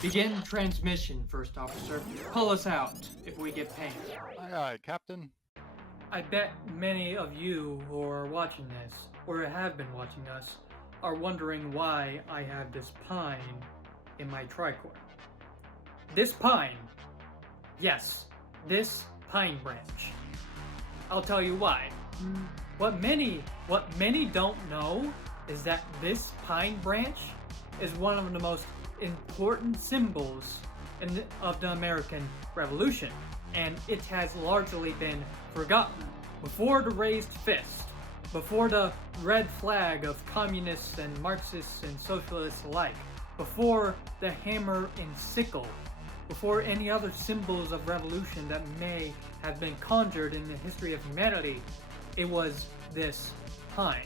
Begin transmission, First Officer. Pull us out if we get pinged. Aye, aye, Captain. I bet many of you who are watching this, or have been watching us, are wondering why I have this pine in my tricorn. This pine, yes, this pine branch. I'll tell you why. What many don't know is that this pine branch is one of the most important symbols of the American Revolution, and it has largely been forgotten. Before the raised fist, before the red flag of communists and Marxists and socialists alike, before the hammer and sickle, before any other symbols of revolution that may have been conjured in the history of humanity, it was this pine.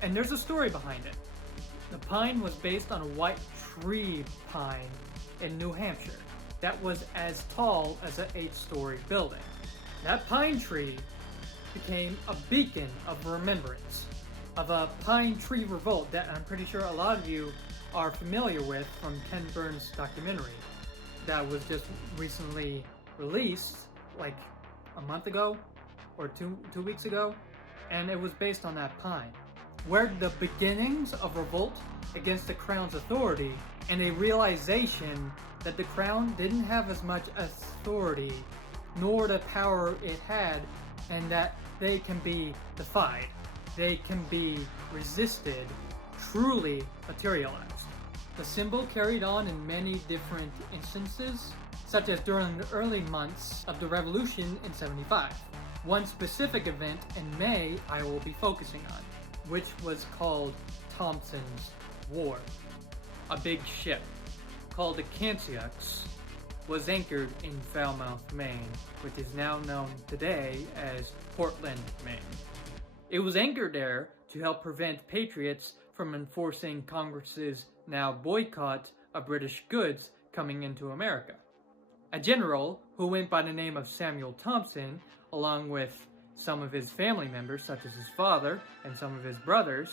And there's a story behind it. The pine was based on a white tree pine in New Hampshire that was as tall as an 8-story building. That pine tree became a beacon of remembrance of a pine tree revolt that I'm pretty sure a lot of you are familiar with from Ken Burns' documentary that was just recently released like a month ago or two weeks ago, and it was based on that pine, where the beginnings of revolt against the crown's authority and a realization that the crown didn't have as much authority nor the power it had, and that they can be defied, they can be resisted, truly materialized. The symbol carried on in many different instances, such as during the early months of the revolution in '75. One specific event in May I will be focusing on, which was called Thompson's War. A big ship called the Kansas was anchored in Falmouth, Maine, which is now known today as Portland, Maine. It was anchored there to help prevent patriots from enforcing Congress's now boycott of British goods coming into America. A general who went by the name of Samuel Thompson, along with some of his family members, such as his father and some of his brothers,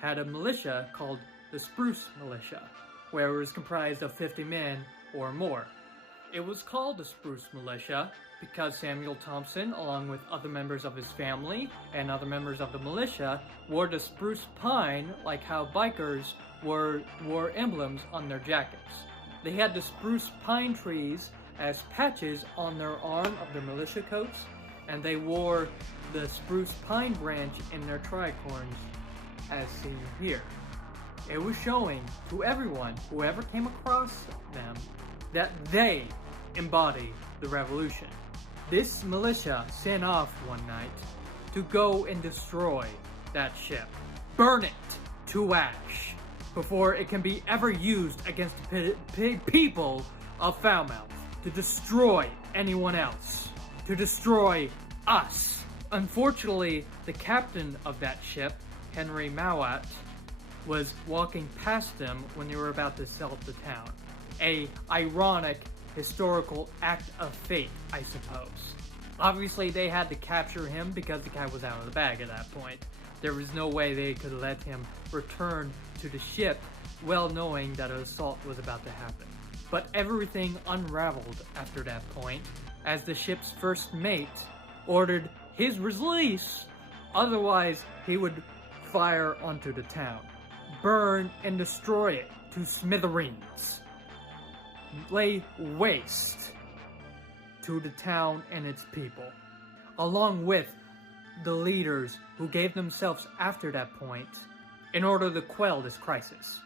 had a militia called the Spruce Militia, where it was comprised of 50 men or more. It was called the Spruce Militia because Samuel Thompson, along with other members of his family and other members of the militia, wore the spruce pine like how bikers wore emblems on their jackets. They had the spruce pine trees as patches on their arm of their militia coats, and they wore the spruce pine branch in their tricorns, as seen here. It was showing to everyone, whoever came across them, that they embody the revolution. This militia sent off one night to go and destroy that ship. Burn it to ash before it can be ever used against the people of Falmouth. To destroy anyone else. To destroy us. Unfortunately, the captain of that ship, Henry Mowat, was walking past them when they were about to sail the town. A ironic historical act of fate, I suppose. Obviously, they had to capture him because the guy was out of the bag at that point. There was no way they could let him return to the ship, well knowing that an assault was about to happen. But everything unraveled after that point, as the ship's first mate ordered his release, otherwise he would fire onto the town, burn and destroy it to smithereens, lay waste to the town and its people, along with the leaders who gave themselves after that point in order to quell this crisis.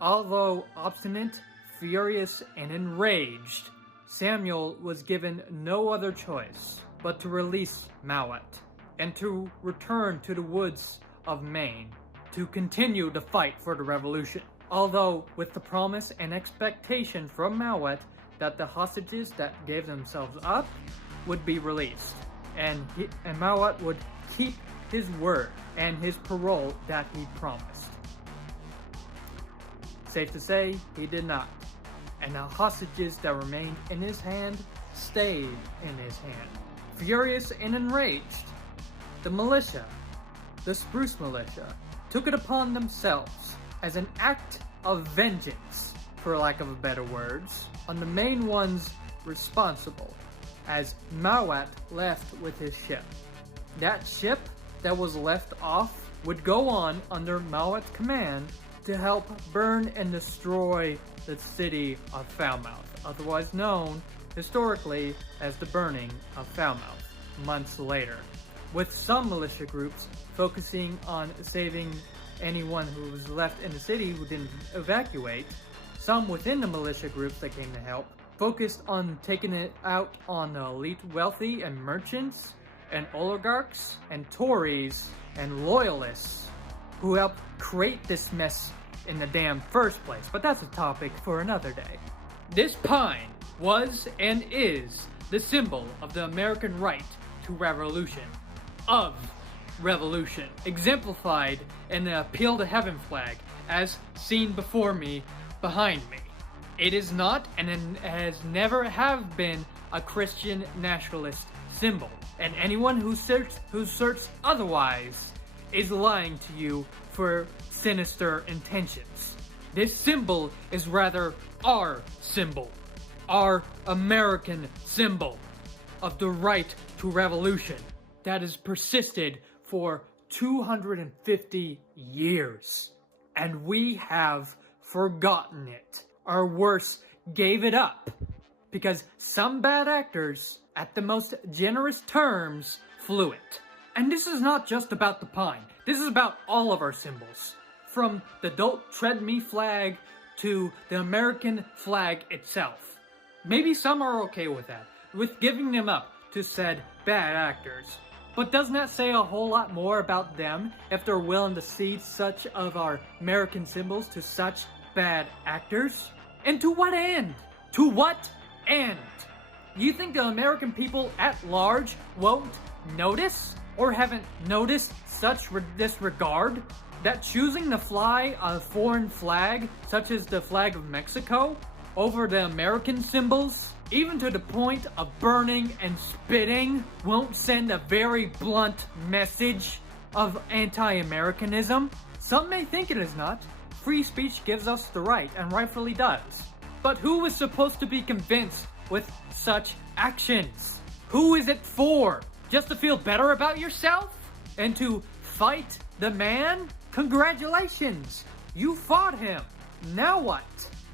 Although obstinate, furious, and enraged, Samuel was given no other choice but to release Mowat and to return to the woods of Maine to continue the fight for the revolution. Although with the promise and expectation from Mowat that the hostages that gave themselves up would be released, and Mowat would keep his word and his parole that he promised. Safe to say, he did not, and the hostages that remained in his hand stayed in his hand. Furious and enraged, the militia, the Spruce Militia, took it upon themselves as an act of vengeance for lack of better words, on the main ones responsible, as Mowat left with his ship. That ship that was left off would go on under Mowat's command to help burn and destroy the city of Falmouth, otherwise known historically as the burning of Falmouth, months later, with some militia groups focusing on saving anyone who was left in the city who didn't evacuate. Some within the militia groups that came to help focused on taking it out on the elite wealthy and merchants and oligarchs and Tories and loyalists who helped create this mess in the damn first place. But that's a topic for another day. This pine was and is the symbol of the American right to revolution, exemplified in the Appeal to Heaven flag as seen before me, behind me. It is not and has never have been a Christian nationalist symbol, and anyone who asserts otherwise is lying to you for sinister intentions. This symbol is rather our symbol, our American symbol of the right to revolution that has persisted for 250 years, and we have forgotten it, or worse, gave it up, because some bad actors, at the most generous terms, flew it. And this is not just about the pine, this is about all of our symbols, from the Don't Tread Me flag to the American flag itself. Maybe some are okay with that, with giving them up to said bad actors. But doesn't that say a whole lot more about them if they're willing to cede such of our American symbols to such bad actors? And to what end? To what end? You think the American people at large won't notice? Or haven't noticed such disregard? That choosing to fly a foreign flag, such as the flag of Mexico, over the American symbols, even to the point of burning and spitting, won't send a very blunt message of anti-Americanism? Some may think it is not. Free speech gives us the right, and rightfully does. But who is supposed to be convinced with such actions? Who is it for? Just to feel better about yourself? And to fight the man? Congratulations! You fought him. Now what?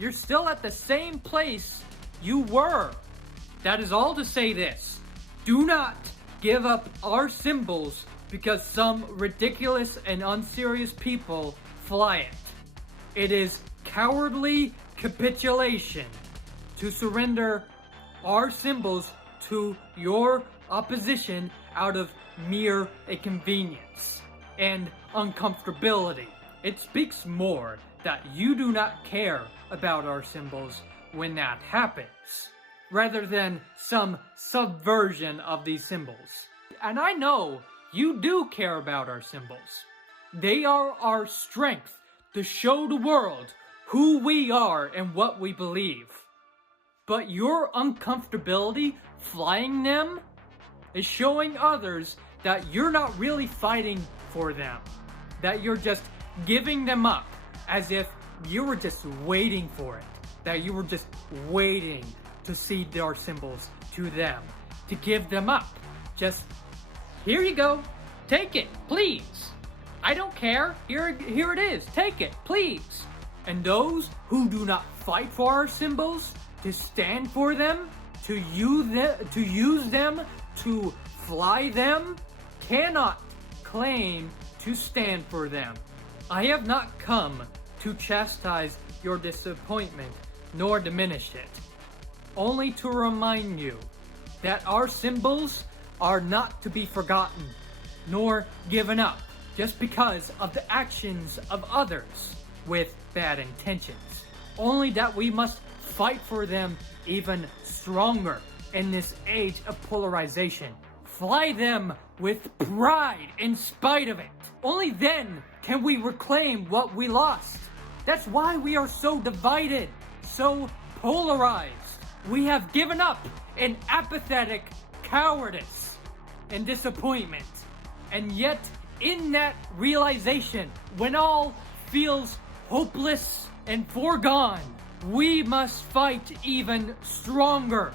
You're still at the same place you were. That is all to say this. Do not give up our symbols because some ridiculous and unserious people fly it. It is cowardly capitulation to surrender our symbols to your opposition out of mere inconvenience and uncomfortability. It speaks more that you do not care about our symbols when that happens, rather than some subversion of these symbols. And I know you do care about our symbols. They are our strength to show the world who we are and what we believe. But your uncomfortability flying them is showing others that you're not really fighting for them, that you're just giving them up as if you were just waiting for it, that you were just waiting to cede our symbols to them, to give them up. Just, here you go, take it, please. I don't care, here it is, take it, please. And those who do not fight for our symbols, to stand for them, to use them, to fly them, cannot claim to stand for them. I have not come to chastise your disappointment, nor diminish it, only to remind you that our symbols are not to be forgotten, nor given up, just because of the actions of others with bad intentions. Only that we must fight for them even stronger in this age of polarization. Fly them with pride in spite of it. Only then can we reclaim what we lost. That's why we are so divided, so polarized. We have given up in apathetic cowardice and disappointment. And yet, in that realization, when all feels hopeless and foregone, We must fight even stronger,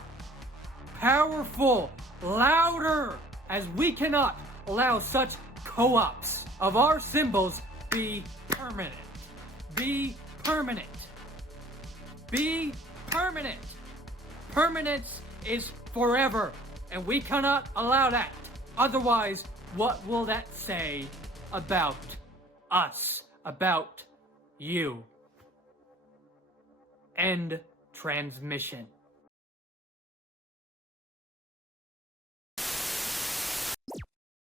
powerful, louder, as we cannot allow such co-ops of our symbols be permanent. Be permanent. Be permanent. Permanence is forever, and we cannot allow that. Otherwise, what will that say about us, about you? End transmission.